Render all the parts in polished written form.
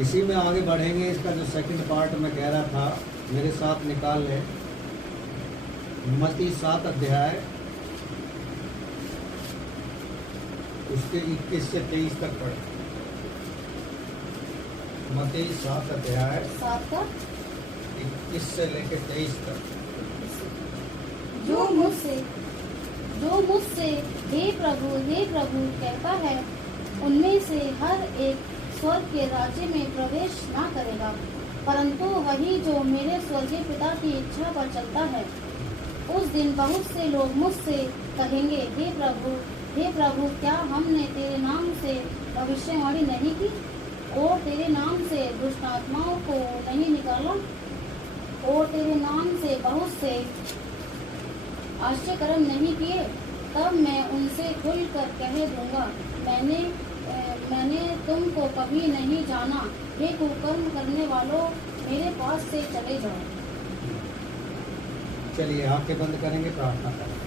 इसी में आगे बढ़ेंगे। इसका जो सेकंड पार्ट मैं कह रहा था, मेरे साथ निकाल लें। मत्ती 7 अध्याय उसके 21 से 23 तक पढ़े। मत्ती 7 अध्याय 7 का 21 से लेकर 23 तक। जो मुझसे हे प्रभु कहता है, उनमें से हर एक स्वर्ग के राज्य में प्रवेश ना करेगा, परंतु वही जो मेरे स्वर्गीय पिता की इच्छा पर चलता है। उस दिन बहुत से लोग मुझसे कहेंगे, हे प्रभु, क्या हमने तेरे नाम से भविष्यवाणी नहीं की, और तेरे नाम से दुष्ट आत्माओं को नहीं निकाला, और तेरे नाम से बहुत से आश्चर्य कर्म नहीं किए? तब मैं उनसे खुलकर कह दूंगा, मैंने तुमको कभी नहीं जाना। हे कुकर्म करने वालों, मेरे पास से चले जाओ। चलिए आंखें बंद करेंगे, प्रार्थना करेंगे।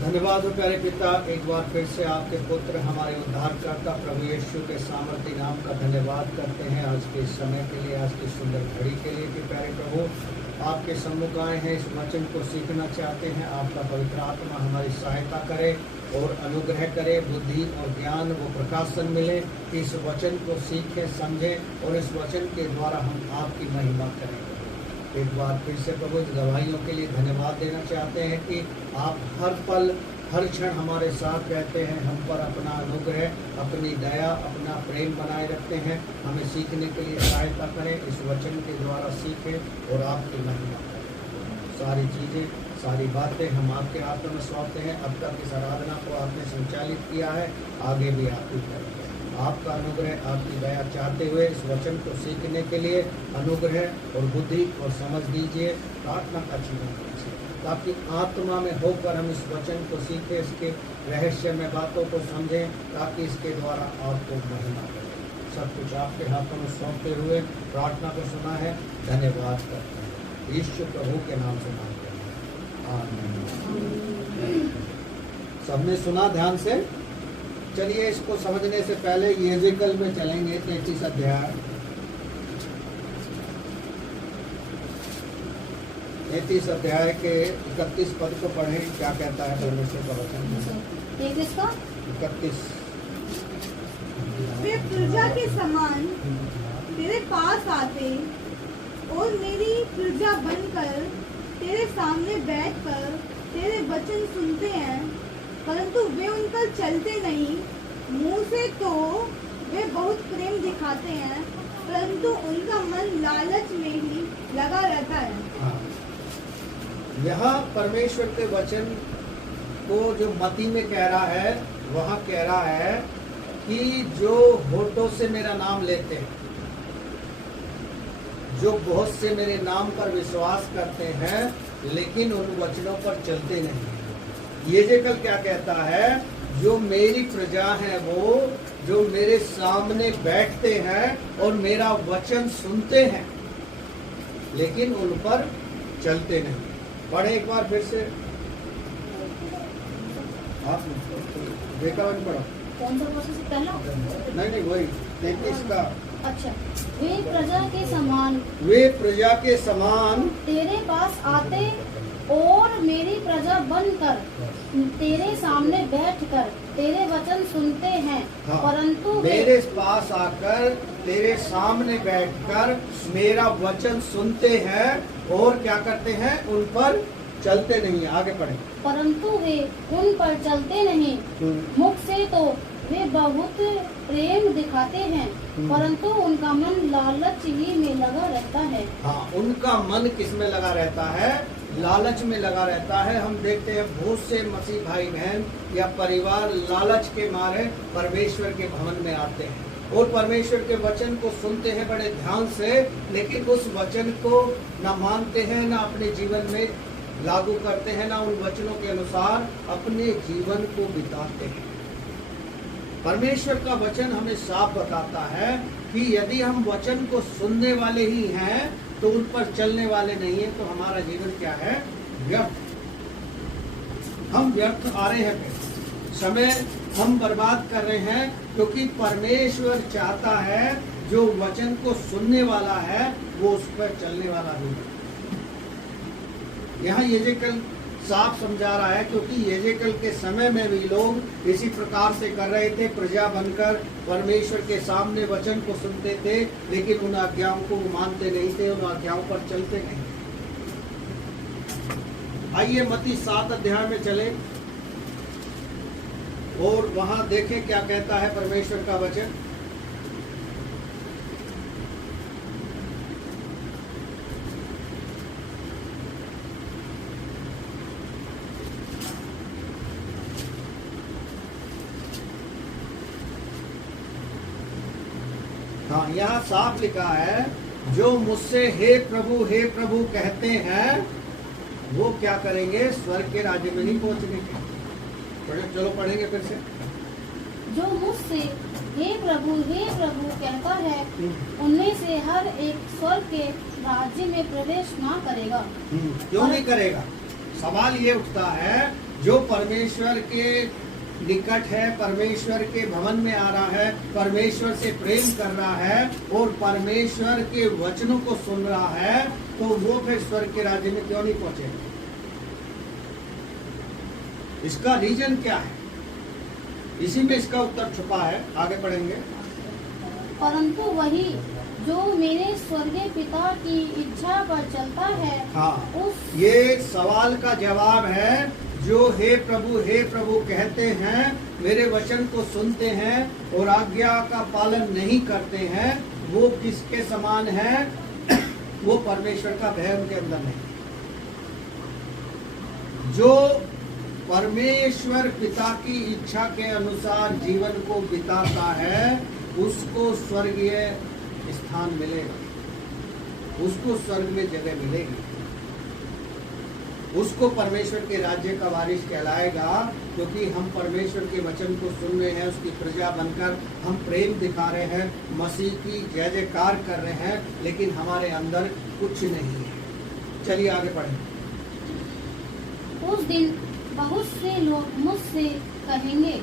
धन्यवाद हो प्यारे पिता, एक बार फिर से आपके पुत्र हमारे उद्धारकर्ता प्रभु यीशु के सामर्थ्य नाम का धन्यवाद करते हैं आज के समय के लिए, आज की सुंदर घड़ी के लिए कि प्यारे प्रभु आपके सम्मुख आए हैं, इस वचन को सीखना चाहते हैं। आपका पवित्र आत्मा हमारी सहायता करे और अनुग्रह करे, बुद्धि और ज्ञान वो प्रकाशन मिले कि इस वचन को सीखें, समझें और इस वचन के द्वारा हम आपकी महिमा करें। एक बार फिर से प्रभु इस गवाहियों के लिए धन्यवाद देना चाहते हैं कि आप हर पल हर क्षण हमारे साथ रहते हैं, हम पर अपना अनुग्रह, अपनी दया, अपना प्रेम बनाए रखते हैं। हमें सीखने के लिए सहायता करें, इस वचन के द्वारा सीखें और आपकी महिमा करें। सारी चीज़ें, सारी बातें हम आपके हाथों में सौंपते हैं। अब तक इस आराधना को आपने संचालित किया है, आगे भी आप ही करेंगे। आपका अनुग्रह, आपकी दया चाहते हुए इस वचन को सीखने के लिए अनुग्रह और बुद्धि और समझ दीजिए। प्रार्थना का जीवन दीजिए ताकि आत्मा में होकर हम इस वचन को सीखें, इसके रहस्य में बातों को समझें, ताकि इसके द्वारा आपको महिमा करें। सब कुछ आपके हाथों में सौंपते हुए प्रार्थना को सुना है, धन्यवाद करते हैं यीशु प्रभु के नाम से मांगते हैं, आमीन। सबने सुना ध्यान से? चलिए इसको समझने से पहले यहेजकेल में चलेंगे। 33 अध्याय 33 अध्याय के 31 पद को पढ़ें। क्या कहता है परमेश्वर का वचन? 31 वे प्रजा के समान तेरे पास आते और मेरी प्रजा बनकर तेरे सामने बैठकर तेरे वचन सुनते हैं, परंतु वे उन पर चलते नहीं। मुंह से तो वे बहुत प्रेम दिखाते हैं, परंतु उनका मन लालच में ही लगा रहता है। हाँ। यहाँ परमेश्वर के वचन को जो मत्ती में कह रहा है, वहाँ कह रहा है कि जो होठों से मेरा नाम लेते हैं, जो बहुत से मेरे नाम पर विश्वास करते हैं, लेकिन उन वचनों पर चलते नहीं। यहेजकेल क्या कहता है? जो मेरी प्रजा है, वो जो मेरे सामने बैठते हैं और मेरा वचन सुनते हैं, लेकिन उन पर चलते नहीं। पढ़े एक बार फिर से, आप देखा मैंने पढ़ा? कौन सा वर्ष से पहला? नहीं वही 33 का। अच्छा, वे प्रजा के समान तेरे पास आते और मेरी प्रजा बनकर तेरे सामने बैठकर तेरे वचन सुनते हैं। हाँ, परंतु मेरे पास आकर तेरे सामने बैठकर मेरा वचन सुनते हैं और क्या करते हैं? उन पर चलते नहीं। आगे पढ़े। परंतु वे उन पर चलते नहीं। मुख से तो वे बहुत प्रेम दिखाते हैं, परंतु उनका मन लालच ही में लगा रहता है। हाँ, उनका मन किस में लगा रहता है? लालच में लगा रहता है। हम देखते हैं बहुत से मसीह भाई बहन या परिवार लालच के मारे परमेश्वर के भवन में आते हैं और परमेश्वर के वचन को सुनते हैं बड़े ध्यान से, लेकिन उस वचन को न मानते हैं, न अपने जीवन में लागू करते हैं, न उन वचनों के अनुसार अपने जीवन को बिताते हैं। परमेश्वर का वचन हमें साफ बताता है कि यदि हम वचन को सुनने वाले ही हैं तो उन पर चलने वाले नहीं है, तो हमारा जीवन क्या है? व्यर्थ। हम व्यर्थ आ रहे हैं। समय हम बर्बाद कर रहे हैं, क्योंकि परमेश्वर चाहता है जो वचन को सुनने वाला है वो उस पर चलने वाला नहीं है। यहाँ यजेकल साफ समझा रहा है, क्योंकि यजेकल के समय में भी लोग इसी प्रकार से कर रहे थे, प्रजा बनकर परमेश्वर के सामने वचन को सुनते थे, लेकिन उन आज्ञाओं को मानते नहीं थे, उन आज्ञाओं पर चलते नहीं। आइए मत्ती 7 अध्याय में चले और वहां देखें क्या कहता है परमेश्वर का वचन। हाँ, यहाँ साफ लिखा है, जो मुझसे हे प्रभु कहते हैं वो क्या करेंगे, स्वर्ग के राज्य में नहीं पहुंचने के। चलो पढ़ेंगे फिर से। जो मुझसे हे प्रभु कहता है, उनमें से हर एक स्वर्ग के राज्य में प्रवेश ना करेगा। क्यों नहीं करेगा? सवाल ये उठता है, जो परमेश्वर के निकट है, परमेश्वर के भवन में आ रहा है, परमेश्वर से प्रेम कर रहा है और परमेश्वर के वचनों को सुन रहा है, तो वो फिर स्वर्ग के राज्य में क्यों नहीं पहुंचेगा? इसका रीजन क्या है? इसी में इसका उत्तर छुपा है। आगे पढ़ेंगे। परंतु वही जो मेरे स्वर्गीय पिता की इच्छा पर चलता है, हाँ, ये सवाल का जवाब है। जो हे प्रभु कहते हैं, मेरे वचन को सुनते हैं और आज्ञा का पालन नहीं करते हैं, वो किसके समान है? वो परमेश्वर का भय उनके अंदर नहीं। जो परमेश्वर पिता की इच्छा के अनुसार जीवन को बिताता है, उसको स्वर्गीय स्थान मिलेगा, उसको स्वर्ग में जगह मिलेगी, उसको परमेश्वर के राज्य का वारिस कहलाएगा। क्योंकि हम परमेश्वर के वचन को सुन रहे हैं, उसकी प्रजा बनकर हम प्रेम दिखा रहे हैं, मसीह की जय जयकार कर रहे हैं, लेकिन हमारे अंदर कुछ नहीं है। चलिए आगे पढ़ें। उस दिन बहुत से लोग मुझसे कहेंगे,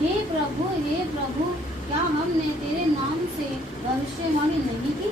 हे प्रभु क्या हमने तेरे नाम से भविष्यवाणी नहीं की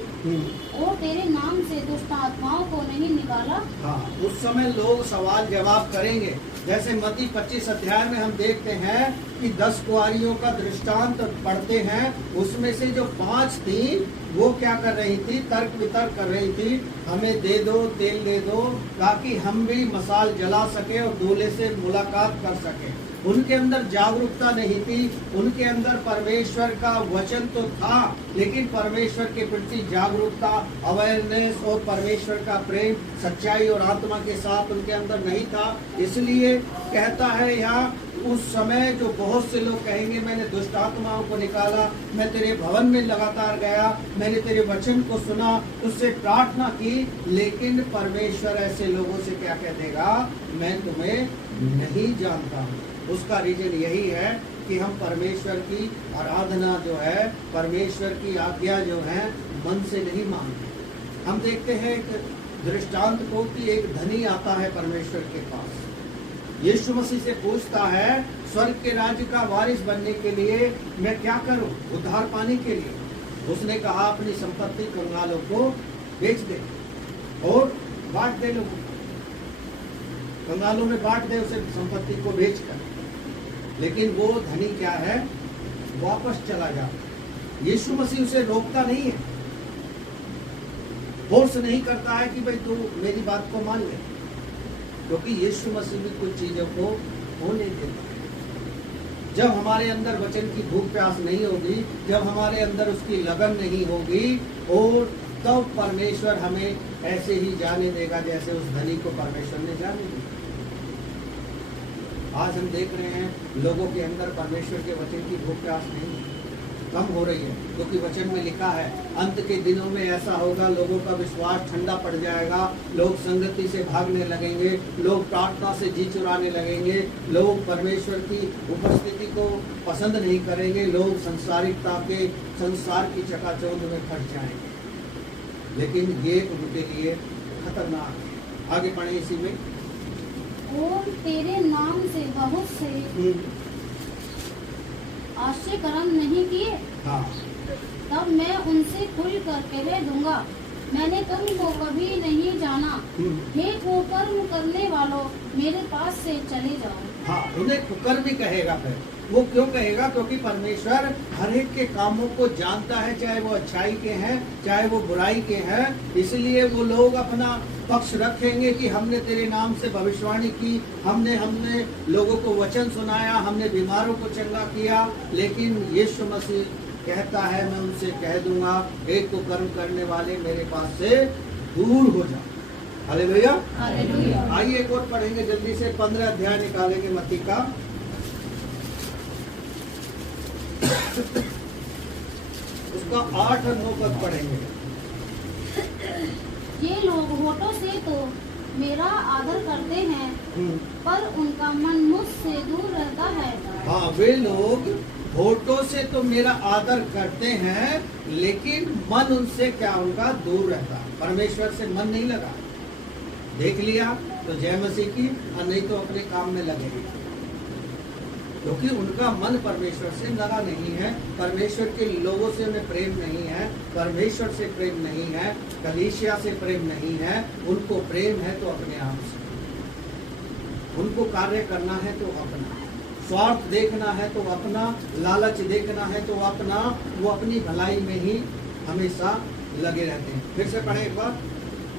और तेरे नाम से दुष्ट आत्माओं को नहीं निकाला? हाँ, उस समय लोग सवाल जवाब करेंगे। जैसे मत्ती 25 अध्याय में हम देखते हैं कि 10 कुंवारियों का दृष्टांत पढ़ते हैं, उसमें से जो 5 थी वो क्या कर रही थी? तर्क वितर्क कर रही थी, हमें दे दो, तेल दे दो, ताकि हम भी मसाल जला सके और दूल्हे से मुलाकात कर सके। उनके अंदर जागरूकता नहीं थी, उनके अंदर परमेश्वर का वचन तो था, लेकिन परमेश्वर के प्रति जागरूकता, अवेयरनेस और परमेश्वर का प्रेम, सच्चाई और आत्मा के साथ उनके अंदर नहीं था। इसलिए कहता है यहाँ, उस समय जो बहुत से लोग कहेंगे, मैंने दुष्ट आत्माओं को निकाला, मैं तेरे भवन में लगातार गया, मैंने तेरे वचन को सुना, उससे प्रार्थना की, लेकिन परमेश्वर ऐसे लोगों से क्या कह देगा? मैं तुम्हें नहीं जानता हूँ। उसका रीजन यही है कि हम परमेश्वर की आराधना जो है, परमेश्वर की आज्ञा जो है, मन से नहीं मानते। हम देखते हैं एक दृष्टांत को कि एक धनी आता है परमेश्वर के पास, यीशु मसीह से पूछता है, स्वर्ग के राज्य का वारिस बनने के लिए मैं क्या करूं, उद्धार पाने के लिए? उसने कहा, अपनी संपत्ति कंगालों को बेच दे और बांट दे, लोगों कंगालों में बांट दे, उसे संपत्ति को बेचकर। लेकिन वो धनी क्या है? वापस चला जाता। यीशु मसीह उसे रोकता नहीं है, फोर्स नहीं करता है कि भाई तू मेरी बात को मान ले, क्योंकि यीशु मसीह भी कुछ चीजों को होने देता। जब हमारे अंदर वचन की भूख प्यास नहीं होगी, जब हमारे अंदर उसकी लगन नहीं होगी, और तब परमेश्वर हमें ऐसे ही जाने देगा जैसे उस धनी को परमेश्वर ने जाने दिया। आज हम देख रहे हैं लोगों के अंदर परमेश्वर के वचन की भूख प्यास नहीं, कम हो रही है, क्योंकि वचन में लिखा है, अंत के दिनों में ऐसा होगा, लोगों का विश्वास ठंडा पड़ जाएगा, लोग संगति से भागने लगेंगे, लोग प्रार्थना से जी चुराने लगेंगे, लोग परमेश्वर की उपस्थिति को पसंद नहीं करेंगे, लोग संसारिकता के संसार की चकाचौंध में फंस जाएंगे। लेकिन ये उनके लिए खतरनाक है। आगे पढ़े इसी में। और तेरे नाम से बहुत से आश्चर्य कर्म नहीं किए, हाँ, तब मैं उनसे खुल कर कह दूंगा, मैंने तुमको कभी नहीं जाना। हे कुकर्म करने वालों, मेरे पास से चले जाओ। हाँ, उन्हें कुकर्म भी कहेगा। फिर वो क्यों कहेगा? क्योंकि परमेश्वर हर एक के कामों को जानता है, चाहे वो अच्छाई के हैं चाहे वो बुराई के हैं। इसलिए वो लोग अपना पक्ष रखेंगे कि हमने तेरे नाम से भविष्यवाणी की, हमने लोगों को वचन सुनाया, हमने बीमारों को चंगा किया। लेकिन यीशु मसीह कहता है, मैं उनसे कह दूंगा, एक को कर्म करने वाले मेरे पास से दूर हो जाओ। हालेलुया। हालेलुया। आइए एक और पढ़ेंगे जल्दी से, 15 अध्याय निकालेंगे मत्ती का। उसका 8 और 9 पद पढ़ेंगे। ये लोग होठों से तो मेरा आदर करते हैं, पर उनका मन मुझसे दूर रहता है। हाँ, वे लोग होठों से तो मेरा आदर करते हैं, लेकिन मन उनसे क्या उनका दूर रहता। परमेश्वर से मन नहीं लगा। देख लिया तो जय मसीह की, और नहीं तो अपने काम में लगे, क्योंकि उनका मन परमेश्वर से लगा नहीं है। परमेश्वर के लोगों से उन्हें प्रेम नहीं है, परमेश्वर से प्रेम नहीं है, कलीसिया से प्रेम नहीं है। उनको प्रेम है तो अपने आप से, उनको कार्य करना है तो अपना, स्वार्थ देखना है तो अपना, लालच देखना है तो अपना, वो अपनी भलाई में ही हमेशा लगे रहते हैं। फिर से पढ़े एक बार।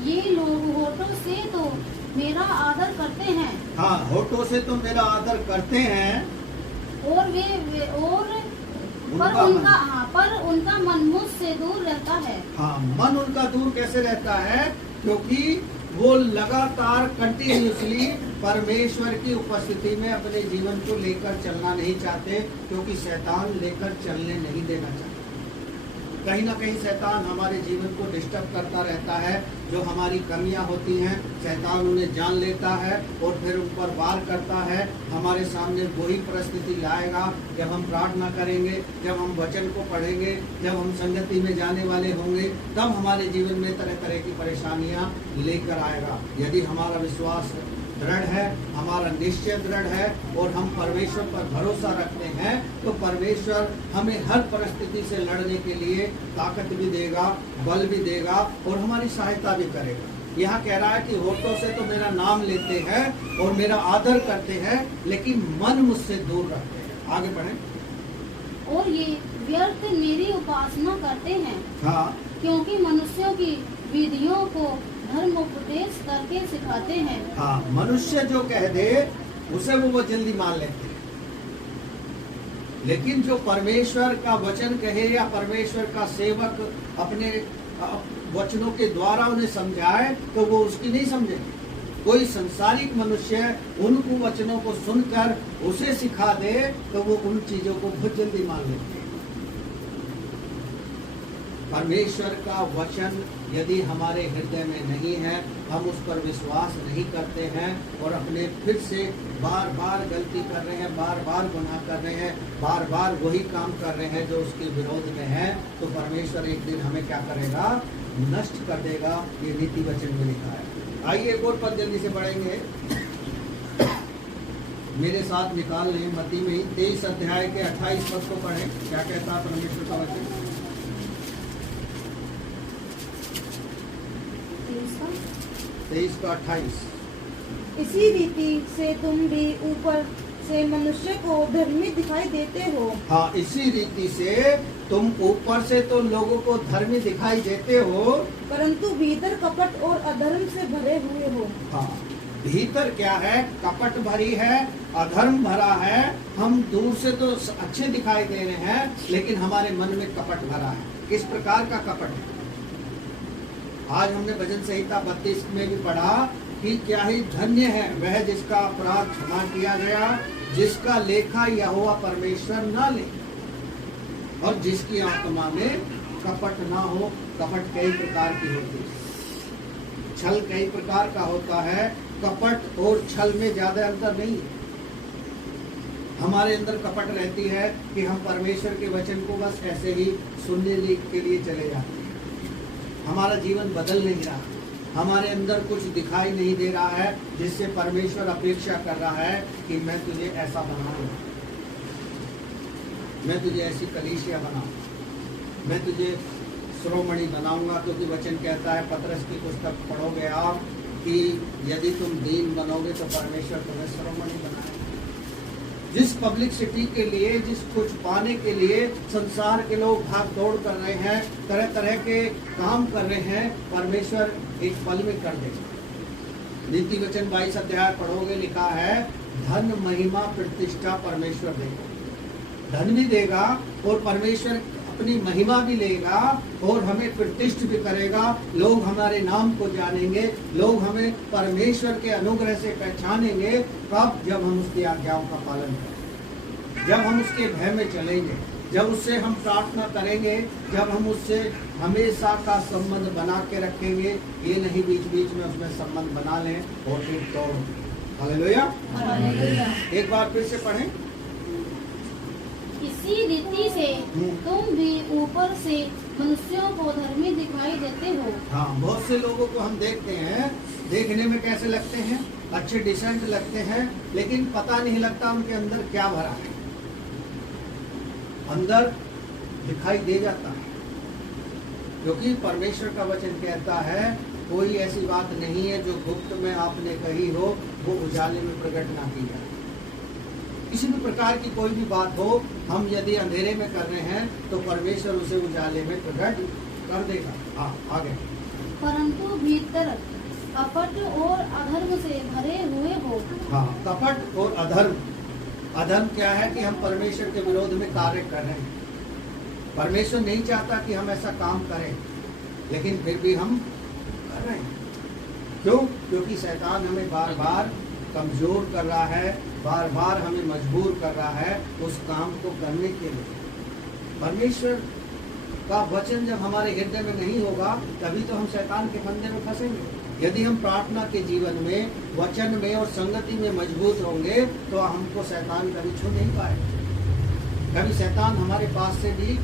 ये लोग होठों से तो मेरा आदर करते हैं। हाँ, होठों से तो मेरा आदर करते हैं, और पर उनका मन मुझसे दूर रहता है। हाँ, मन उनका दूर कैसे रहता है? क्योंकि वो लगातार कंटिन्यूसली परमेश्वर की उपस्थिति में अपने जीवन को लेकर चलना नहीं चाहते, क्योंकि शैतान लेकर चलने नहीं देना चाहता। कहीं ना कहीं शैतान हमारे जीवन को डिस्टर्ब करता रहता है। जो हमारी कमियां होती हैं, शैतान उन्हें जान लेता है और फिर उन पर वार करता है। हमारे सामने वही परिस्थिति लाएगा जब हम प्रार्थना करेंगे, जब हम वचन को पढ़ेंगे, जब हम संगति में जाने वाले होंगे, तब हमारे जीवन में तरह तरह की परेशानियां लेकर आएगा। यदि हमारा विश्वास दृढ़ है, हमारा निश्चय दृढ़ है और हम परमेश्वर पर भरोसा रखते हैं, तो परमेश्वर हमें हर परिस्थिति से लड़ने के लिए ताकत भी देगा, बल भी देगा और हमारी सहायता भी करेगा। यहाँ कह रहा है कि होठों से तो मेरा नाम लेते हैं और मेरा आदर करते हैं, लेकिन मन मुझसे दूर रखते हैं। आगे बढ़ें। और ये व्यर्थ मेरी उपासना करते हैं। हाँ, क्योंकि मनुष्यों की विधियों को धर्म उपदेश करके सिखाते हैं। हाँ, मनुष्य जो कह दे उसे वो जल्दी मान लेते हैं, लेकिन जो परमेश्वर का वचन कहे या परमेश्वर का सेवक अपने वचनों के द्वारा उन्हें समझाए, तो वो उसकी नहीं समझेंगे। कोई संसारिक मनुष्य उनको वचनों को सुनकर उसे सिखा दे, तो वो उन चीजों को बहुत जल्दी मान लेते हैं। परमेश्वर का वचन यदि हमारे हृदय में नहीं है, हम उस पर विश्वास नहीं करते हैं और अपने फिर से बार बार गलती कर रहे हैं, बार बार गुनाह कर रहे हैं, बार बार वही काम कर रहे हैं जो उसके विरोध में है, तो परमेश्वर एक दिन हमें क्या करेगा? नष्ट कर देगा। ये नीति वचन में लिखा है। आइए एक और पद जल्दी से पढ़ेंगे, मेरे साथ निकाल लें। मत्ती में 23 अध्याय के 28 पद को पढ़ें। क्या कहता है परमेश्वर का वचन? 23 का 28। इसी रीति से तुम भी ऊपर से मनुष्य को धर्मी दिखाई देते हो। हाँ, इसी रीति से तुम ऊपर से तो लोगों को धर्मी दिखाई देते हो, परंतु भीतर कपट और अधर्म से भरे हुए हो। हाँ, भीतर क्या है? कपट भरी है, अधर्म भरा है। हम दूर से तो अच्छे दिखाई दे रहे हैं, लेकिन हमारे मन में कपट भरा है। किस प्रकार का कपट है? आज हमने भजन संहिता 32 में भी पढ़ा कि क्या ही धन्य है वह जिसका अपराध क्षमा किया गया, जिसका लेखा यहोवा परमेश्वर ना ले, और जिसकी आत्मा में कपट ना हो। कपट कई प्रकार की होती है, छल कई प्रकार का होता है। कपट और छल में ज्यादा अंतर नहीं है। हमारे अंदर कपट रहती है कि हम परमेश्वर के वचन को बस ऐसे ही सुनने के लिए चले जाते हैं, हमारा जीवन बदल नहीं रहा, हमारे अंदर कुछ दिखाई नहीं दे रहा है जिससे परमेश्वर अपेक्षा कर रहा है कि मैं तुझे ऐसा बना दूं। मैं तुझे ऐसी कलीसिया बनाऊंगा, मैं तुझे श्रोमणि बनाऊंगा, क्योंकि वचन कहता है पतरस की पुस्तक पढ़ोगे आप कि यदि तुम दीन बनोगे तो परमेश्वर तुम्हें श्रोमणि बनाएगा। जिस पब्लिसिटी के लिए, जिस कुछ पाने के लिए संसार के लोग भाग दौड़ कर रहे हैं, तरह तरह के काम कर रहे हैं, परमेश्वर एक पल में कर देगा। नीति वचन 22 अध्याय पढ़ोगे, लिखा है धन महिमा प्रतिष्ठा परमेश्वर देगा। धन भी देगा और परमेश्वर अपनी महिमा भी लेगा और हमें प्रतिष्ठित भी करेगा। लोग हमारे नाम को जानेंगे, लोग हमें परमेश्वर के अनुग्रह से पहचानेंगे। कब? जब हम उसकी आज्ञाओं का पालन करेंगे, जब हम उसके भय में चलेंगे, जब उससे हम प्रार्थना करेंगे, जब हम उससे हमेशा का संबंध बना के रखेंगे। ये नहीं बीच बीच में उसमें संबंध बना लें और फिर तोड़। हालेलुया। एक बार फिर से पढ़ें। इसी रीति से तुम भी ऊपर से मनुष्यों को धर्मी दिखाई देते हो। हाँ, बहुत से लोगों को हम देखते हैं, देखने में कैसे लगते हैं, अच्छे डिसेंट लगते हैं, लेकिन पता नहीं लगता उनके अंदर क्या भरा है। अंदर दिखाई दे जाता है, क्योंकि परमेश्वर का वचन कहता है कोई ऐसी बात नहीं है जो गुप्त में आपने कही हो वो उजाले में प्रकट ना की जाए। किसी भी प्रकार की कोई भी बात हो, हम यदि अंधेरे में कर रहे हैं तो परमेश्वर उसे उजाले में प्रकट कर देगा। हाँ, आगे। परंतु भीतर कपट और अधर्म से भरे हुए हो। हाँ, कपट और अधर्म। अधर्म क्या है कि हम परमेश्वर के विरोध में कार्य कर रहे हैं। परमेश्वर नहीं चाहता कि हम ऐसा काम करें, लेकिन फिर भी हम कर रहे हैं। क्यों? क्योंकि शैतान हमें बार बार कमजोर कर रहा है, बार बार हमें मजबूर कर रहा है उस काम को करने के लिए। परमेश्वर का वचन जब हमारे हृदय में नहीं होगा, तभी तो हम शैतान के फंदे में फंसेंगे। यदि हम प्रार्थना के जीवन में, वचन में और संगति में मजबूत होंगे तो हमको शैतान कभी छू नहीं पाएगा, कभी शैतान हमारे पास से भी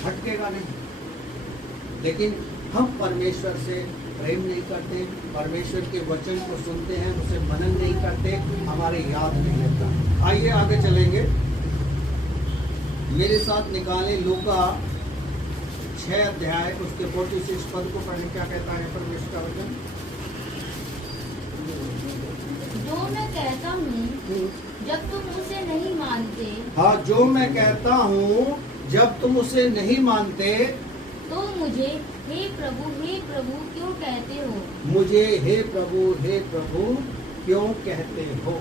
हटकेगा नहीं। लेकिन हम परमेश्वर से प्रेम नहीं करते, परमेश्वर के वचन को सुनते हैं, उसे मनन नहीं करते, हमारे याद नहीं रहता। आइए आगे चलेंगे। मेरे साथ निकाले लूका 6 अध्याय उसके 46 पद को पढ़ें। क्या कहता है परमेश्वर का वचन? जो मैं कहता हूँ जब तुम उसे नहीं मानते। हाँ, जो मैं कहता हूँ जब तुम उसे नहीं मानते तो मुझे हे प्रभु क्यों कहते हो? मुझे हे प्रभु क्यों कहते हो?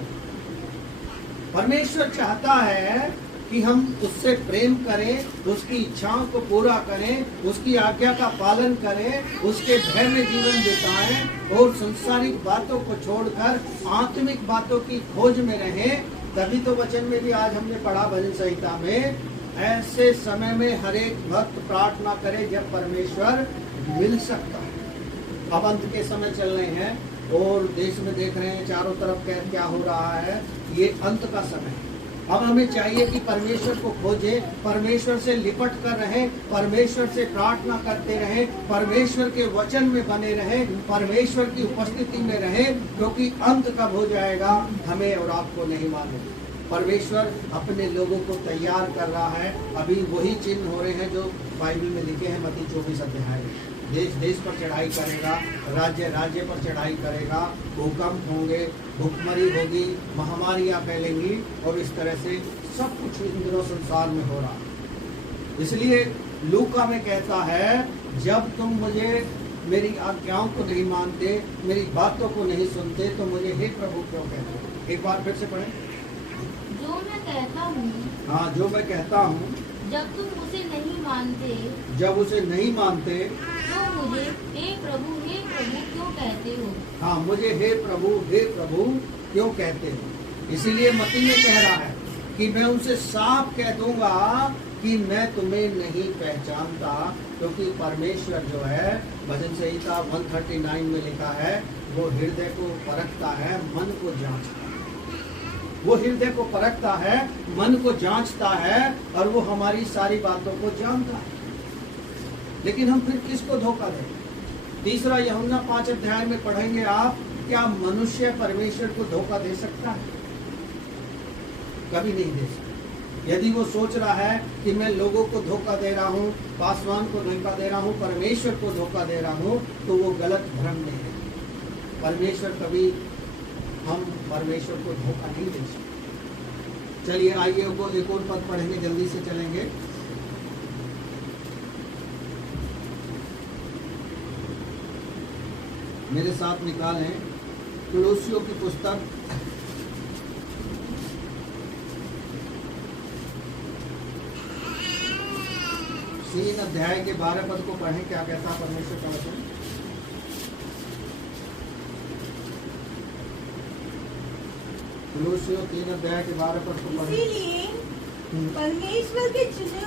परमेश्वर चाहता है कि हम उससे प्रेम करें, उसकी इच्छाओं को पूरा करें, उसकी आज्ञा का पालन करें, उसके भय में जीवन बिताएं और सांसारिक बातों को छोड़कर आत्मिक बातों की खोज में रहें। तभी तो वचन में भी आज हमने पढ़ा भजन संहिता में, ऐसे समय में हर एक भक्त प्रार्थना करे जब परमेश्वर मिल सकता है। अब अंत के समय चल रहे हैं और देश में देख रहे हैं चारों तरफ क्या हो रहा है। ये अंत का समय है। अब हमें चाहिए कि परमेश्वर को खोजें, परमेश्वर से लिपट कर रहें, परमेश्वर से प्रार्थना करते रहें, परमेश्वर के वचन में बने रहें, परमेश्वर की उपस्थिति में रहें, क्योंकि अंत कब हो जाएगा हमें और आपको नहीं मालूम। परमेश्वर अपने लोगों को तैयार कर रहा है। अभी वही चिन्ह हो रहे हैं जो बाइबल में लिखे हैं मत्ती 24 अध्याय में। देश देश पर चढ़ाई करेगा, राज्य राज्य पर चढ़ाई करेगा, भूकंप होंगे, भूखमरी होगी, महामारियां फैलेंगी और इस तरह से सब कुछ इन दिनों संसार में हो रहा है। इसलिए लूका में कहता है जब तुम मुझे मेरी आज्ञाओं को नहीं मानते, मेरी बातों को नहीं सुनते तो मुझे हे प्रभु क्यों कहते हो? एक बार फिर से पढ़ें। जो मैं कहता हूँ। हाँ, जो मैं कहता हूँ जब तुम उसे नहीं मानते। जब उसे नहीं मानते तो मुझे हे प्रभु क्यों कहते हो? हाँ, मुझे हे प्रभु क्यों कहते हो? इसीलिए मत्ती में कह रहा है कि मैं उनसे साफ कह दूंगा कि मैं तुम्हें नहीं पहचानता, क्योंकि परमेश्वर जो है भजन संहिता 139 में लिखा है वो हृदय को परखता है, मन को जांचता है। वो हृदय को परखता है, मन को जांचता है और वो हमारी सारी बातों को जानता है। लेकिन हम फिर किसको धोखा दें? तीसरा यूहन्ना 5 अध्याय में पढ़ेंगे आप, क्या मनुष्य परमेश्वर को धोखा दे सकता है? कभी नहीं दे सकता। यदि वो सोच रहा है कि मैं लोगों को धोखा दे रहा हूँ, पासवान को धोखा दे रहा हूँ, परमेश्वर को धोखा दे रहा हूँ, तो वो गलत भ्रम में है। परमेश्वर कभी हम परमेश्वर को धोखा नहीं दे सकते। चलिए आइए एक और पद पढ़ेंगे, जल्दी से चलेंगे। मेरे साथ निकालें कुलोसियों की पुस्तक 3 अध्याय के 12 पद को पढ़ें। क्या कहता है परमेश्वर का वचन? कुलोसियों 3 अध्याय के 12 पद को पढ़ें। इसीलिए परमेश्वर के चुने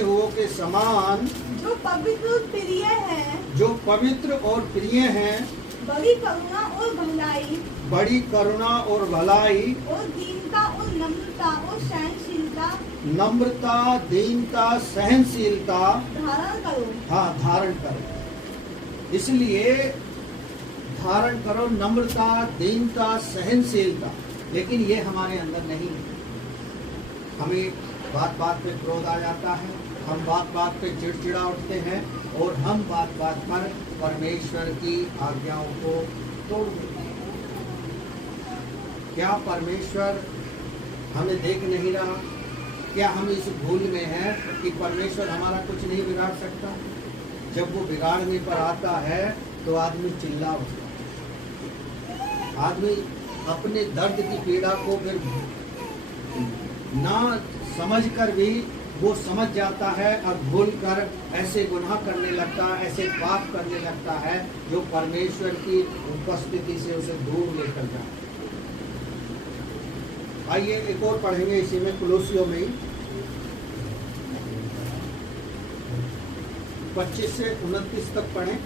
हुओं के समान जो पवित्र और प्रिय है, जो पवित्र और प्रिय हैं, बड़ी करुणा और भलाई, बड़ी करुणा और भलाई, और दीनता और नम्रता और सहनशीलता, नम्रता, दीनता, सहनशीलता धारण करो। हाँ, धारण करो। इसलिए धारण करो नम्रता, दीनता, सहनशीलता। लेकिन ये हमारे अंदर नहीं है। हमें बात बात पे क्रोध आ जाता है, हम बात बात पे चिड़चिड़ा उठते हैं, और हम बात बात पर परमेश्वर की आज्ञाओं को तोड़ देते हैं। क्या परमेश्वर हमें देख नहीं रहा? क्या हम इस भूल में हैं कि परमेश्वर हमारा कुछ नहीं बिगाड़ सकता? जब वो बिगाड़ने पर आता है तो आदमी चिल्ला उठता है। आदमी अपने दर्द की पीड़ा को फिर ना समझकर भी वो समझ जाता है और भूल कर ऐसे गुनाह करने लगता है, ऐसे पाप करने लगता है जो परमेश्वर की उपस्थिति से उसे दूर लेकर जाए। आइए एक और पढ़ेंगे इसी में, कुलोसियों में 25 से 29 तक पढ़ें।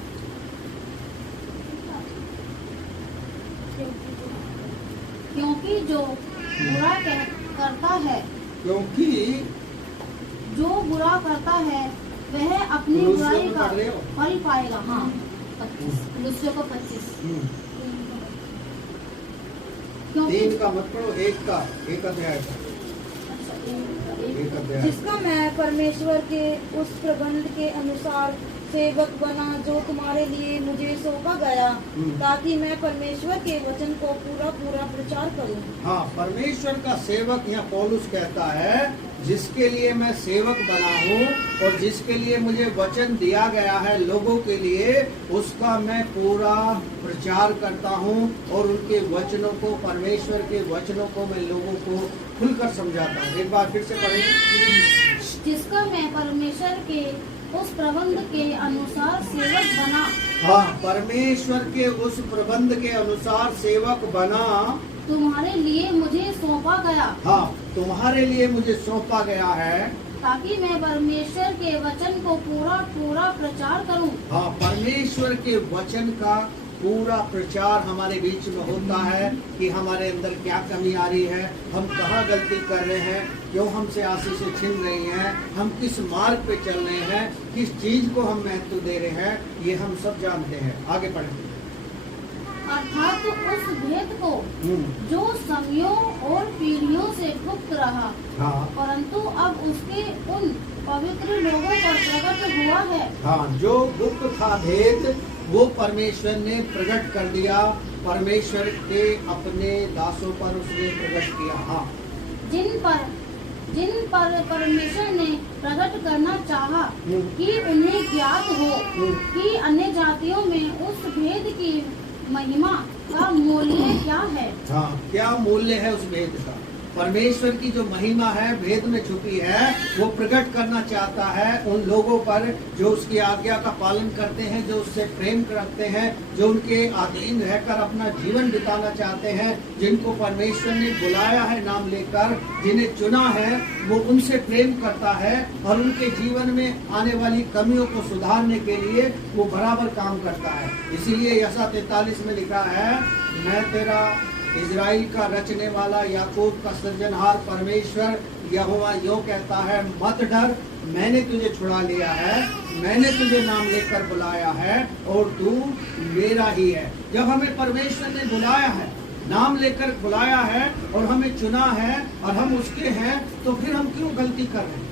क्योंकि जो बुरा करता है, क्योंकि जो बुरा करता है वह अपनी बुराई का फल पाएगा। हाँ, 25 कुलोसियों को 25। 3 का मत पढ़ो, 1 अध्याय का। एक अध्याय। जिसका मैं परमेश्वर के उस प्रबंध के अनुसार सेवक बना जो तुम्हारे लिए मुझे सौंपा गया, ताकि मैं परमेश्वर के वचन को पूरा पूरा प्रचार करूं। हाँ, परमेश्वर का सेवक यहाँ पौलुस कहता है, जिसके लिए मैं सेवक बना हूँ और जिसके लिए मुझे वचन दिया गया है लोगों के लिए, उसका मैं पूरा प्रचार करता हूँ और उनके वचनों को, परमेश्वर के वचनों को मैं लोगों को खुलकर समझाता हूँ। एक बार फिर से पढ़ेंगे। जिसका मैं परमेश्वर के उस प्रबंध के अनुसार सेवक बना। हाँ, परमेश्वर के उस प्रबंध के अनुसार सेवक बना, तुम्हारे लिए मुझे सौंपा गया। हाँ, तुम्हारे लिए मुझे सौंपा गया है, ताकि मैं परमेश्वर के वचन को पूरा पूरा प्रचार करूं। हाँ, परमेश्वर के वचन का पूरा प्रचार हमारे बीच में होता है कि हमारे अंदर क्या कमी आ रही है, हम कहाँ गलती कर रहे हैं, क्यों हमसे आशीषें छिन रही हैं, हम किस मार्ग पे चल रहे हैं, किस चीज को हम महत्व दे रहे हैं, ये हम सब जानते हैं। आगे पढ़ें। अर्थात उस भेद को जो सदियों और पीढ़ियों से गुप्त रहा, हाँ, परंतु अब उसके उन पवित्र लोगों पर प्रकट हुआ है। हाँ, जो गुप्त था भेद वो परमेश्वर ने प्रकट कर दिया, परमेश्वर के अपने दासों पर उसने प्रकट किया। हाँ, जिन पर परमेश्वर ने प्रकट करना चाहा कि उन्हें ज्ञात हो कि अन्य जातियों में उस भेद की महिमा का मूल्य क्या है। हाँ, क्या मूल्य है उस भेद का? परमेश्वर की जो महिमा है भेद में छुपी है, वो प्रकट करना चाहता है उन लोगों पर जो उसकी आज्ञा का पालन करते हैं, जो उससे प्रेम रखते हैं, जो उनके अधीन रहकर अपना जीवन बिताना चाहते हैं, जिनको परमेश्वर ने बुलाया है नाम लेकर, जिन्हें चुना है, वो उनसे प्रेम करता है और उनके जीवन में आने वाली कमियों को सुधारने के लिए वो बराबर काम करता है। इसीलिए यशायाह 43 में लिखा है, मैं तेरा इजराइल का रचने वाला, याकूब का सृजनहार परमेश्वर यहोवा यूं कहता है, मत डर, मैंने तुझे छुड़ा लिया है, मैंने तुझे नाम लेकर बुलाया है और तू मेरा ही है। जब हमें परमेश्वर ने बुलाया है, नाम लेकर बुलाया है और हमें चुना है और हम उसके हैं, तो फिर हम क्यों गलती कर रहे हैं?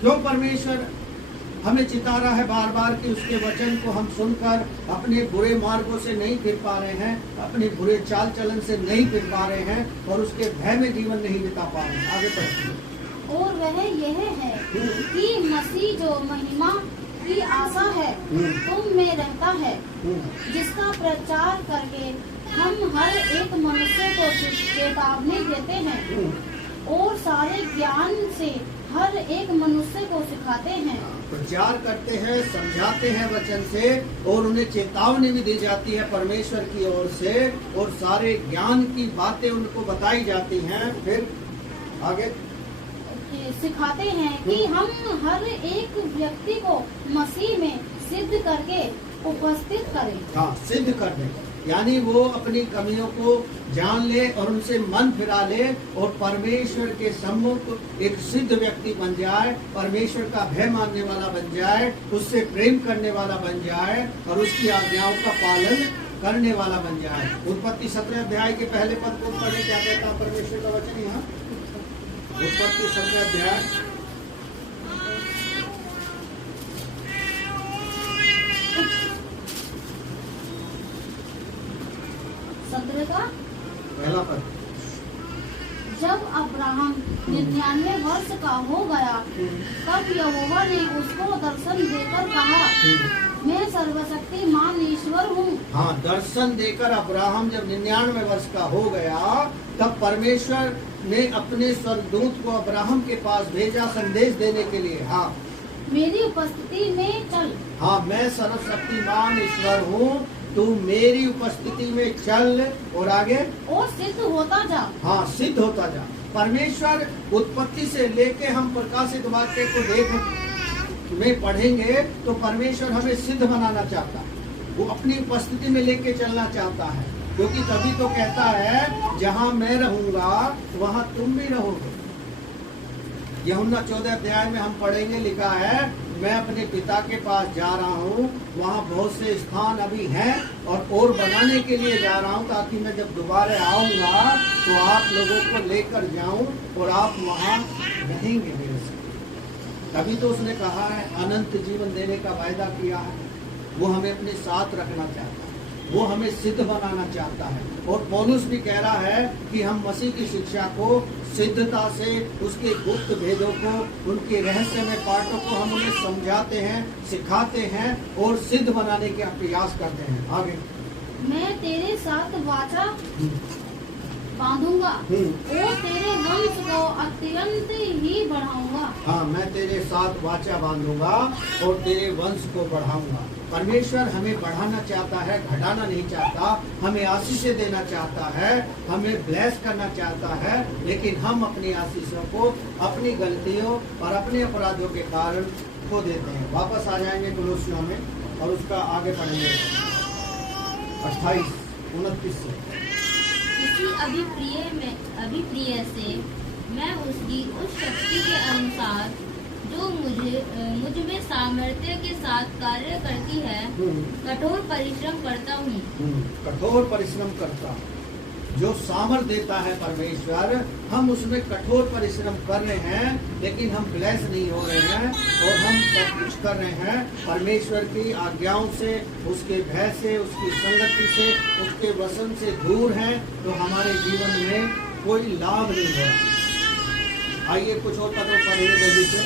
क्यों परमेश्वर हमें चिता रहा है बार बार कि उसके वचन को हम सुनकर अपने बुरे मार्गों से नहीं फिर पा रहे हैं, अपने बुरे चाल चलन से नहीं फिर पा रहे हैं और उसके भय में जीवन नहीं बिता पा रहे हैं? आगे बढ़ते। और वह यह है कि मसीह जो महिमा की आशा है तुम में रहता है, जिसका प्रचार करके हम हर एक मनुष्य को चेतावनी देते हैं और सारे ज्ञान से हर एक मनुष्य को सिखाते हैं। प्रचार करते हैं, समझाते हैं वचन से और उन्हें चेतावनी भी दी जाती है परमेश्वर की ओर से और सारे ज्ञान की बातें उनको बताई जाती हैं। फिर आगे सिखाते हैं कि हम हर एक व्यक्ति को मसीह में सिद्ध करके उपस्थित करें। हाँ, सिद्ध कर दें, यानी वो अपनी कमियों को जान ले और उनसे मन फिरा ले और परमेश्वर के सम्मुख एक सिद्ध व्यक्ति बन जाए, परमेश्वर का भय मानने वाला बन जाए, उससे प्रेम करने वाला बन जाए और उसकी आज्ञाओं का पालन करने वाला बन जाए। उत्पत्ति 17 अध्याय के पहले पद को पढ़े, क्या कहता परमेश्वर का वचन यहाँ? उत्पत्ति 17 अध्याय 17 का पहला पद। जब अब्राहम 99 वर्ष का हो गया तब यहोवा ने उसको दर्शन देकर कहा, मैं सर्वशक्तिमान ईश्वर हूँ। हाँ, दर्शन देकर अब्राहम जब 99 वर्ष का हो गया तब परमेश्वर ने अपने स्वर्गदूत को अब्राहम के पास भेजा संदेश देने के लिए। हाँ, मेरी उपस्थिति में चल। हाँ, मैं सर्वशक्तिमान ईश्वर हूँ, तू मेरी उपस्थिति में चल और आगे और सिद्ध होता जा। हाँ, सिद्ध होता जा। परमेश्वर उत्पत्ति से लेके हम प्रकाशित वाक्य को देख में पढ़ेंगे तो परमेश्वर हमें सिद्ध बनाना चाहता है, वो अपनी उपस्थिति में लेके चलना चाहता है, क्योंकि तभी तो कहता है जहाँ मैं रहूंगा वहाँ तुम भी रहोगे। यूहन्ना 14 अध्याय में हम पढ़ेंगे, लिखा है मैं अपने पिता के पास जा रहा हूँ, वहाँ बहुत से स्थान अभी हैं और बनाने के लिए जा रहा हूँ, ताकि मैं जब दोबारा आऊँगा तो आप लोगों को लेकर जाऊँ और आप वहाँ रहेंगे मेरे साथ। तभी तो उसने कहा है अनंत जीवन देने का वायदा किया है, वो हमें अपने साथ रखना चाहता है, वो हमें सिद्ध बनाना चाहता है। और पौलुस भी कह रहा है कि हम मसीह की शिक्षा को सिद्धता से, उसके गुप्त भेदों को, उनके रहस्यमय पाठों को हम उन्हें समझाते हैं, सिखाते हैं और सिद्ध बनाने का प्रयास करते हैं। आगे मैं तेरे साथ वाचा बांधूंगा और तेरे वंश को अत्यंत ही बढ़ाऊंगा। हाँ, मैं तेरे साथ वाचा बांधूंगा और तेरे वंश को बढ़ाऊंगा। परमेश्वर हमें बढ़ाना चाहता है, घटाना नहीं चाहता, हमें आशीषें देना चाहता है, हमें ब्लेस करना चाहता है, लेकिन हम अपनी आशीषों को अपनी गलतियों और अपने अपराधों के कारण खो देते हैं। वापस आ जाएंगे कुलोसियों में और उसका आगे पढ़ेंगे 28-29 से। किसी अभिप्रिय से मैं उसकी उस शक्ति के अनुसार जो मुझ में सामर्थ्य के साथ कार्य करती है कठोर परिश्रम करता हूँ। कठोर परिश्रम करता, जो सामर्थ्य देता है परमेश्वर, हम उसमें कठोर परिश्रम कर रहे हैं, लेकिन हम ब्लेस नहीं हो रहे हैं और हम सब कुछ कर रहे हैं परमेश्वर की आज्ञाओं से, उसके भय से, उसकी संगति से, उसके वचन से दूर हैं, तो हमारे जीवन में कोई लाभ नहीं है। आइए कुछ और पदों पढ़ेंगे जल्दी से।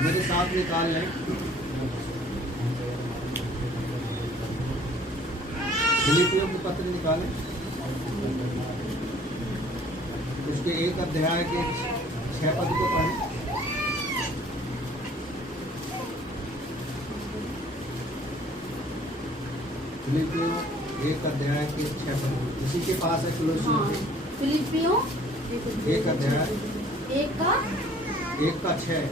मेरे साथ निकाल लें फिलिपियों के पत्र निकालें, उसके 1 अध्याय के 6 पद को पढ़ें। फिलिपियों 1 अध्याय के 6 पद, इसी के पास है कुलोसियों के। फिलिपियों 1 अध्याय 1 का 6।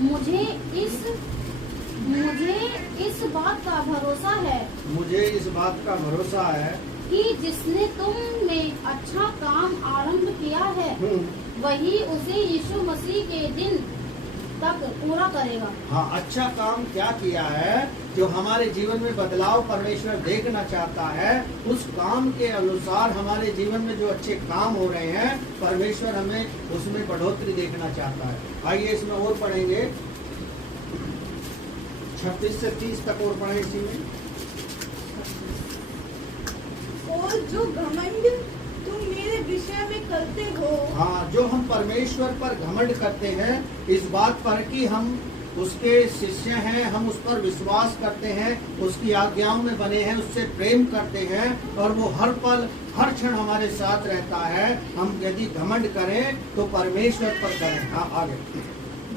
मुझे इस मुझे इस बात का भरोसा है मुझे इस बात का भरोसा है कि जिसने तुम में अच्छा काम आरंभ किया है वही उसे यीशु मसीह के दिन तक पूरा करेगा। हाँ, अच्छा काम क्या किया है, जो हमारे जीवन में बदलाव परमेश्वर देखना चाहता है, उस काम के अनुसार हमारे जीवन में जो अच्छे काम हो रहे हैं, परमेश्वर हमें उसमें बढ़ोतरी देखना चाहता है। आइए इसमें और पढ़ेंगे, 36 से 30 तक और पढ़ें इसी में। और जो घमंड तुम मेरे विषय में करते हो, हाँ, जो हम परमेश्वर पर घमंड करते हैं इस बात पर कि हम उसके शिष्य हैं, हम उस पर विश्वास करते हैं, उसकी आज्ञाओं में बने हैं, उससे प्रेम करते हैं और वो हर पल हर क्षण हमारे साथ रहता है, हम यदि घमंड करें तो परमेश्वर पर करें। हाँ, आगे।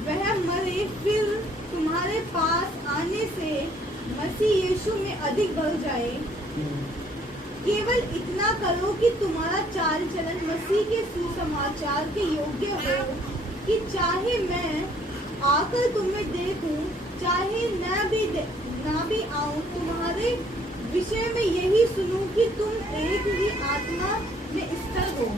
वह मरे फिर तुम्हारे पास आने से मसीह यीशु में अधिक बढ़ जाए। केवल इतना करो कि तुम्हारा चाल चलन मसीह के सुसमाचार के योग्य हो, कि चाहे मैं आकर तुम्हें देखूं, चाहे ना भी आऊं, तुम्हारे विषय में यही सुनूं कि तुम एक ही आत्मा में स्थिर हो।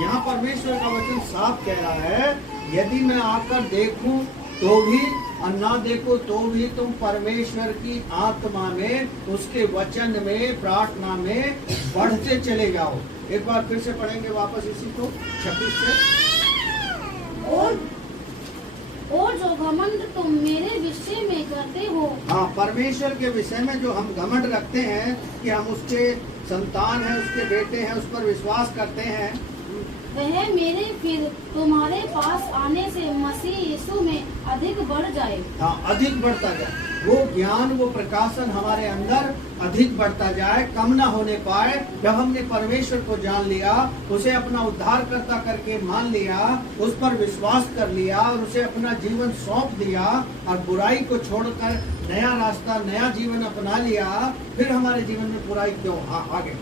यहाँ परमेश्वर का वचन साफ कह रहा है, यदि मैं आकर देखूं तो भी और ना देखो तो भी तुम परमेश्वर की आत्मा में, उसके वचन में, प्रार्थना में बढ़ते चले जाओ। एक बार फिर से पढ़ेंगे वापस इसी को 26 से। और जो घमंड तुम मेरे विषय में करते हो, हाँ, परमेश्वर के विषय में जो हम घमंड रखते हैं कि हम उसके संतान हैं, उसके बेटे हैं, उस पर विश्वास करते हैं, वह मेरे फिर तुम्हारे पास आने से मसीह यीशु में अधिक बढ़ जाए। हाँ, अधिक बढ़ता जाए, वो ज्ञान, वो प्रकाशन हमारे अंदर अधिक बढ़ता जाए, कम ना होने पाए। जब हमने परमेश्वर को जान लिया, उसे अपना उद्धारकर्ता करके मान लिया, उस पर विश्वास कर लिया और उसे अपना जीवन सौंप दिया और बुराई को छोड़कर नया रास्ता, नया जीवन अपना लिया, फिर हमारे जीवन में बुराई क्यों? हाँ, आगे।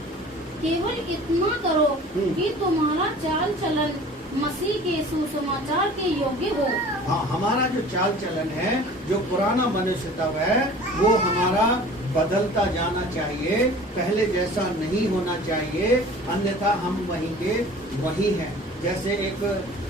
केवल इतना करो कि तुम्हारा चाल चलन मसीह के सुसमाचार के योग्य हो। हाँ, हमारा जो चाल चलन है, जो पुराना मनुष्य तब है, वो हमारा बदलता जाना चाहिए, पहले जैसा नहीं होना चाहिए, अन्यथा हम वहीं के वही हैं। जैसे एक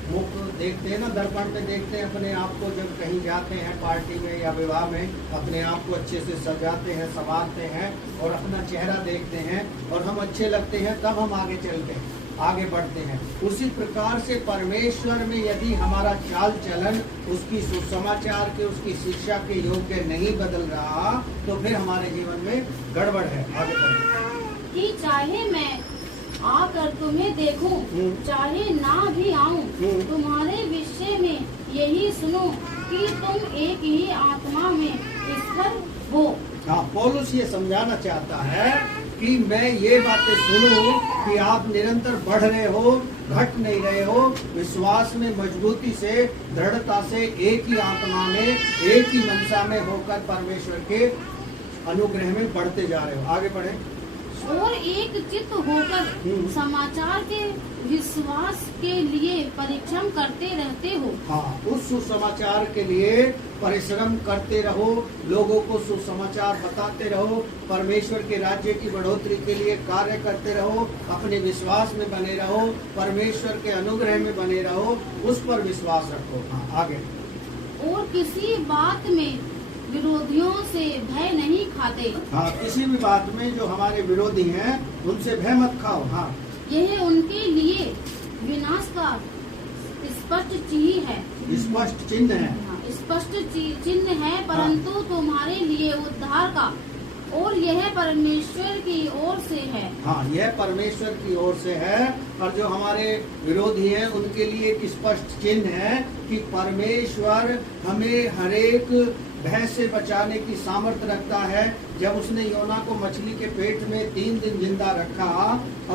मुख देखते हैं ना, दर्पण में देखते हैं अपने आप को, जब कहीं जाते हैं पार्टी में या विवाह में, अपने आप को अच्छे से सजाते हैं, संवारते हैं और अपना चेहरा देखते हैं और हम अच्छे लगते हैं, तब हम आगे चलते हैं, आगे बढ़ते हैं। उसी प्रकार से परमेश्वर में यदि हमारा चाल चलन उसकी सुसमाचार के, उसकी शिक्षा के योग्य नहीं बदल रहा, तो फिर हमारे जीवन में गड़बड़ है। आगे बढ़े। कि चाहे मैं आकर तुम्हें देखूं, चाहे ना भी आऊं, तुम्हारे विषय में यही सुनूं कि तुम एक ही आत्मा में स्थिर हो। हाँ, पौलुस ये समझाना चाहता है कि मैं ये बातें सुनूं कि आप निरंतर बढ़ रहे हो, घट नहीं रहे हो, विश्वास में मजबूती से, दृढ़ता से, एक ही आत्मा में, एक ही मनसा में होकर परमेश्वर के अनुग्रह में बढ़ते जा रहे हो। आगे बढ़े। और एक चित्त होकर समाचार के विश्वास के लिए परिश्रम करते रहते हो। हाँ, उस सुसमाचार के लिए परिश्रम करते रहो, लोगों को सुसमाचार बताते रहो, परमेश्वर के राज्य की बढ़ोतरी के लिए कार्य करते रहो, अपने विश्वास में बने रहो, परमेश्वर के अनुग्रह में बने रहो, उस पर विश्वास रखो। हाँ, आगे। और किसी बात में विरोधियों से भय नहीं खाते। हाँ, किसी भी बात में जो हमारे विरोधी हैं उनसे भय मत खाओ। हाँ, यह उनके लिए विनाश का स्पष्ट चिन्ह है। स्पष्ट चिन्ह है। स्पष्ट चिन्ह है, परंतु तुम्हारे लिए उद्धार का, और यह परमेश्वर की ओर से है। हाँ, यह परमेश्वर की ओर से है, और जो हमारे विरोधी हैं उनके लिए एक स्पष्ट चिन्ह है कि परमेश्वर हमें हरेक भय से बचाने की सामर्थ्य रखता है। जब उसने योना को मछली के पेट में 3 दिन जिंदा रखा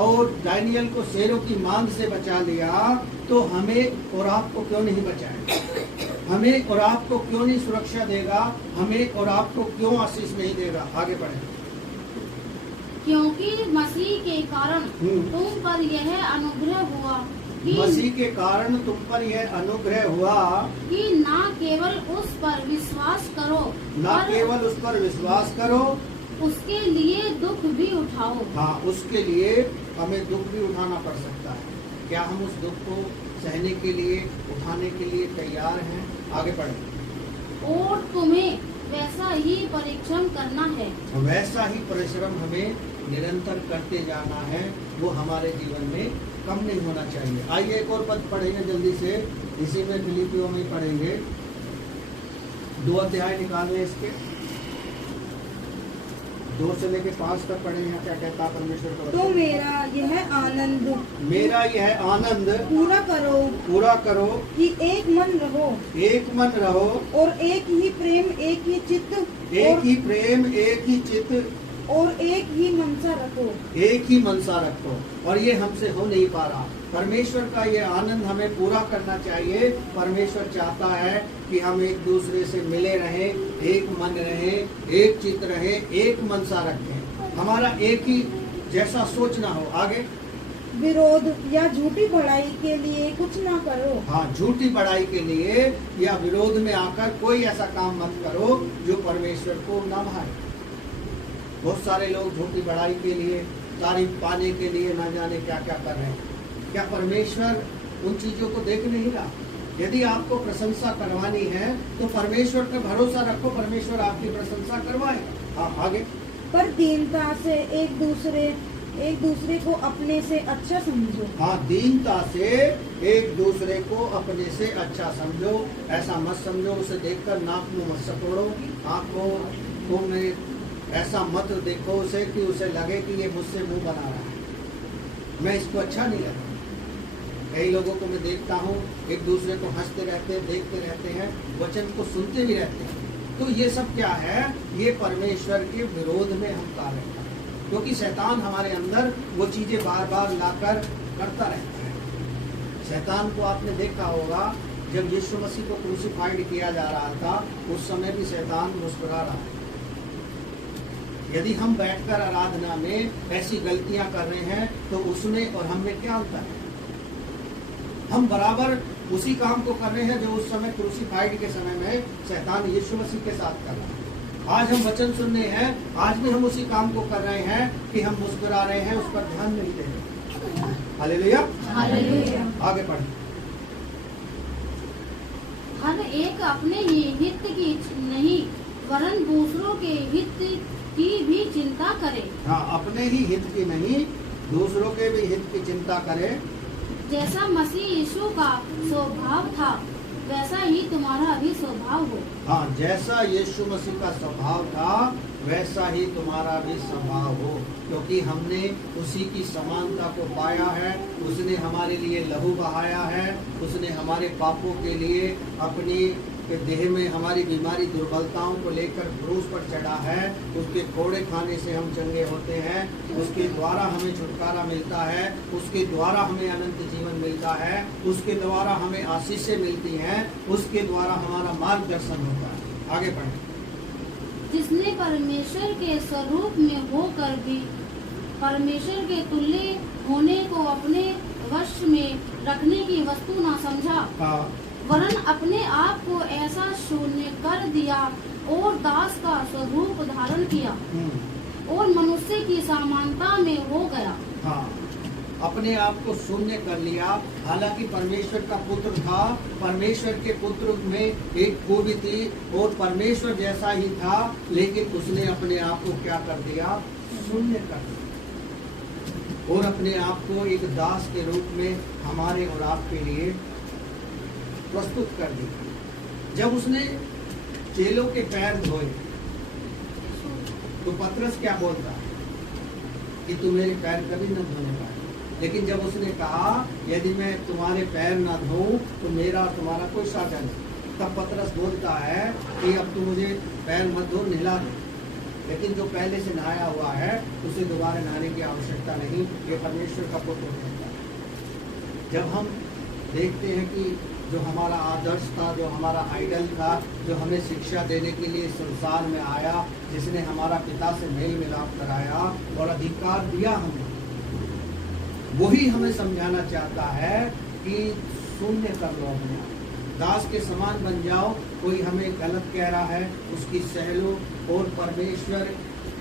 और दानियल को शेरों की मांद से बचा लिया, तो हमें और आपको क्यों नहीं बचाएगा? हमें और आपको क्यों नहीं सुरक्षा देगा? हमें और आपको क्यों आशीष नहीं देगा? आगे बढ़े। क्योंकि मसीह के कारण तुम पर यह अनुग्रह हुआ मसीह के कारण तुम पर यह अनुग्रह हुआ कि ना केवल उस पर विश्वास करो, ना पर केवल उस पर विश्वास करो, उसके लिए दुख भी उठाओ। हाँ, उसके लिए हमें दुख भी उठाना पड़ सकता है। क्या हम उस दुख को सहने के लिए, उठाने के लिए तैयार हैं? आगे बढ़े। और तुम्हें वैसा ही परिश्रम करना है। वैसा ही परिश्रम हमें निरंतर करते जाना है, वो हमारे जीवन में कम नहीं होना चाहिए। आइए एक और पद पढ़ेंगे जल्दी से, इसी में फिलिपियों में पढ़ेंगे। 2 अध्याय निकालने इसके, 2 से लेके 5 तक पढ़े हैं। क्या कहता है परमेश्वर का तो वचन? मेरा यह आनंद पूरा करो कि एक मन रहो और एक ही प्रेम, एक ही चित्त, एक ही प्रेम, एक ही चित्त और एक ही मनसा रखो। एक ही मनसा रखो। और ये हमसे हो नहीं पा रहा। परमेश्वर का ये आनंद हमें पूरा करना चाहिए। परमेश्वर चाहता है कि हम एक दूसरे से मिले रहें, एक मन रहे, एक चित्त रहे, एक मनसा रखें। हमारा एक ही जैसा सोच ना हो। आगे, विरोध या झूठी बढ़ाई के लिए कुछ ना करो। हाँ, झूठी बढ़ाई के लिए या विरोध में आकर कोई ऐसा काम मत करो जो परमेश्वर को न भाए। बहुत सारे लोग झूठी बढ़ाई के लिए, तारीफ पाने के लिए ना जाने क्या क्या कर रहे हैं। क्या परमेश्वर उन चीजों को देख नहीं रहा? यदि आपको प्रशंसा करवानी है तो परमेश्वर पे भरोसा रखो, परमेश्वर आपकी प्रशंसा करवाएगा। हाँ, आगे। पर दीनता से एक दूसरे को अपने से अच्छा समझो। हाँ, दीनता से एक दूसरे को अपने से अच्छा समझो। ऐसा मत समझो उसे देखकर नाक मुंह मत सकोड़ो, आंखों में ऐसा मत देखो उसे कि उसे लगे कि ये मुझसे मुंह बना रहा है, मैं इसको अच्छा नहीं लगता। कई लोगों को मैं देखता हूँ एक दूसरे को हंसते रहते हैं, देखते रहते हैं, वचन को सुनते भी रहते हैं। तो ये सब क्या है? ये परमेश्वर के विरोध में हम कार्य करते हैं, क्योंकि शैतान हमारे अंदर वो चीजें बार बार लाकर करता रहता है। शैतान को आपने देखा होगा, जब यीशु मसीह को क्रूसिफाइड किया जा रहा था उस समय भी शैतान मुस्कुरा रहा है। यदि हम बैठकर आराधना में ऐसी गलतियां कर रहे हैं तो उसमें और हम में क्या अंतर है? हम बराबर उसी काम को कर रहे हैं जो उस समय क्रूसिफाइड के समय में शैतान यीशु मसीह के साथ कर रहा है। आज हम वचन सुन रहे हैं, आज भी हम उसी काम को कर रहे हैं कि हम मुस्कुरा रहे हैं, उस पर ध्यान नहीं दे रहे। Hallelujah, hallelujah. आगे बढ़े। हर एक अपने ही हित की नहीं वरन दूसरों के हित की भी चिंता करे। हाँ, अपने ही हित की नहीं, दूसरों के भी हित की चिंता करे। जैसा मसीह यीशु का स्वभाव था वैसा ही तुम्हारा भी स्वभाव हो। हाँ, जैसा यीशु मसीह का स्वभाव था वैसा ही तुम्हारा भी स्वभाव हो, क्योंकि हमने उसी की समानता को पाया है। उसने हमारे लिए लहू बहाया है, उसने हमारे पापों के लिए अपनी देह में हमारी बीमारी दुर्बलताओं को लेकर क्रूस पर चढ़ा है। उसके कोड़े खाने से हम चंगे होते हैं, उसके द्वारा हमें छुटकारा मिलता है, उसके द्वारा हमें अनंत जीवन मिलता है, उसके द्वारा हमें आशीषें मिलती हैं, उसके द्वारा हमारा मार्गदर्शन होता है। आगे बढ़ें। जिसने परमेश्वर के स्वरूप में होकर भी परमेश्वर के तुल्य होने को अपने वश में रखने की वस्तु न समझा, वरन अपने आप को ऐसा शून्य कर दिया और दास का स्वरूप धारण किया और मनुष्य की समानता में हो गया। हाँ, अपने आप को शून्य कर लिया। हालांकि परमेश्वर का पुत्र था, परमेश्वर के पुत्र में एक खूबी थी और परमेश्वर जैसा ही था, लेकिन उसने अपने आप को क्या कर दिया? शून्य कर दिया और अपने आप को एक दास के रूप में हमारे और आपके लिए प्रस्तुत कर दी। जब उसने चेलों के पैर धोए तो पतरस क्या बोलता है कि तू मेरे पैर कभी न धोने पाए। लेकिन जब उसने कहा यदि मैं तुम्हारे पैर न धोऊं तो मेरा तुम्हारा कोई साझा नहीं, तब पतरस बोलता है कि अब तू मुझे पैर मत धो, नहला दे। लेकिन जो पहले से नहाया हुआ है उसे दोबारा नहाने की आवश्यकता नहीं, ये परमेश्वर का पुत्र होता है। जब हम देखते हैं कि जो हमारा आदर्श था, जो हमारा आइडल था, जो हमें शिक्षा देने के लिए संसार में आया, जिसने हमारा पिता से मेल मिलाप कराया और अधिकार दिया हमें, वही हमें समझाना चाहता है कि शून्य कर लो अपने आप, दास के समान बन जाओ। कोई हमें गलत कह रहा है उसकी सह लो और परमेश्वर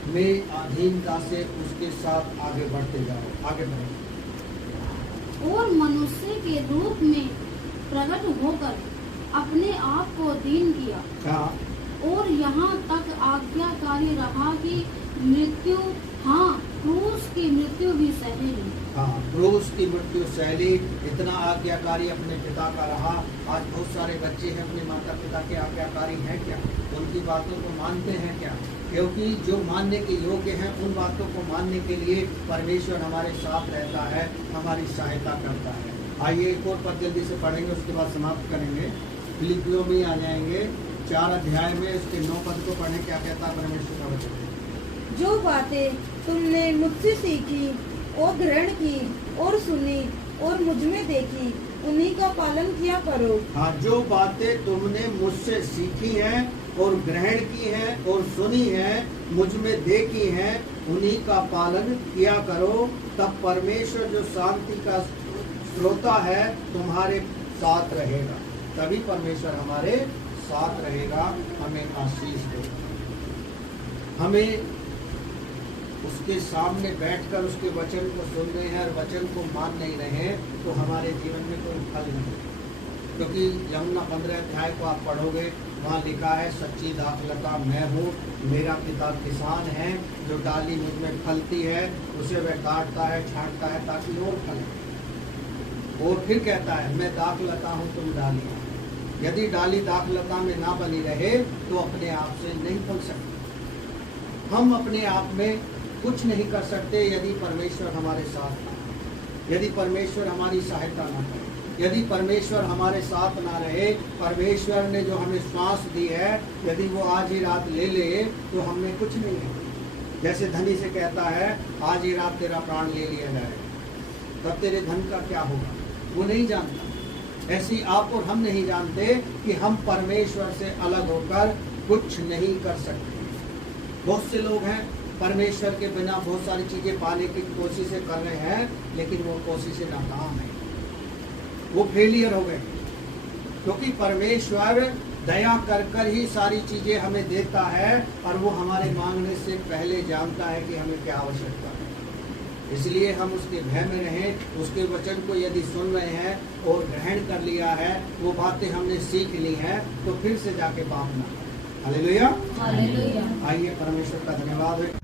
में अधीनता से उसके साथ आगे बढ़ते जाओ, आगे बढ़ो। और मनुष्य के रूप में प्रकट होकर अपने आप को दीन किया हाँ, और यहाँ तक आज्ञाकारी रहा कि मृत्यु, हाँ, क्रूस की मृत्यु भी सह ली। हाँ, क्रूस की मृत्यु सहली। इतना आज्ञाकारी अपने पिता का रहा। आज बहुत सारे बच्चे हैं अपने माता पिता के आज्ञाकारी हैं क्या? उनकी बातों को मानते हैं क्या? क्योंकि जो मानने के योग्य हैं उन बातों को मानने के लिए परमेश्वर हमारे साथ रहता है, हमारी सहायता करता है। आइए एक और पद जल्दी से पढ़ेंगे, उसके बाद समाप्त करेंगे। फिलिपियों में आ जाएंगे 4 अध्याय में, उसके 9 पद को पढ़ें। क्या कहता है परमेश्वर का वचन? जो बातें तुमने मुझसे सीखी और ग्रहण की और सुनी और मुझ में देखी, उन्हीं का पालन किया करो। हाँ, जो बातें तुमने मुझसे सीखी हैं और ग्रहण की हैं और सुनी हैं, मुझ में देखी हैं, उन्हीं का पालन किया करो। तब परमेश्वर जो शांति का श्रोता है तुम्हारे साथ रहेगा। तभी परमेश्वर हमारे साथ रहेगा, हमें आशीष देगा। हमें उसके सामने बैठकर उसके वचन को सुन रहे हैं और वचन को मान नहीं रहे तो हमारे जीवन में कोई फल नहीं। क्योंकि यमुना 15 अध्याय को आप पढ़ोगे, वहाँ लिखा है सच्ची दाखलता मैं हूँ, मेरा पिता किसान है। जो डाली मुझ में फलती है उसे वह काटता है, छांटता है ताकि और फले। और फिर कहता है मैं दाखलता हूँ, तुम डालियाँ। यदि डाली दाखलता में ना बनी रहे तो अपने आप से नहीं फल सकती। हम अपने आप में कुछ नहीं कर सकते यदि परमेश्वर हमारे साथ ना हो, यदि परमेश्वर हमारी सहायता ना करे, यदि परमेश्वर हमारे साथ ना रहे। परमेश्वर ने जो हमें श्वास दी है, यदि वो आज ही रात ले ले तो हमें कुछ नहीं है। जैसे धनी से कहता है आज ही रात तेरा प्राण ले लिया जाए, तब तेरे धन का क्या होगा? वो नहीं जानता। ऐसी आप और हम नहीं जानते कि हम परमेश्वर से अलग होकर कुछ नहीं कर सकते। बहुत से लोग हैं परमेश्वर के बिना बहुत सारी चीजें पाने की कोशिशें कर रहे हैं, लेकिन वो कोशिशें नाकाम है, वो फेलियर हो गए। क्योंकि परमेश्वर दया कर कर ही सारी चीजें हमें देता है और वो हमारे मांगने से पहले जानता है कि हमें क्या आवश्यकता है। इसलिए हम उसके भय में रहें। उसके वचन को यदि सुन रहे हैं और ग्रहण कर लिया है, वो बातें हमने सीख ली हैं, तो फिर से जाके पाप ना करें। हालेलुया। हालेलुया। आइए परमेश्वर का धन्यवाद है।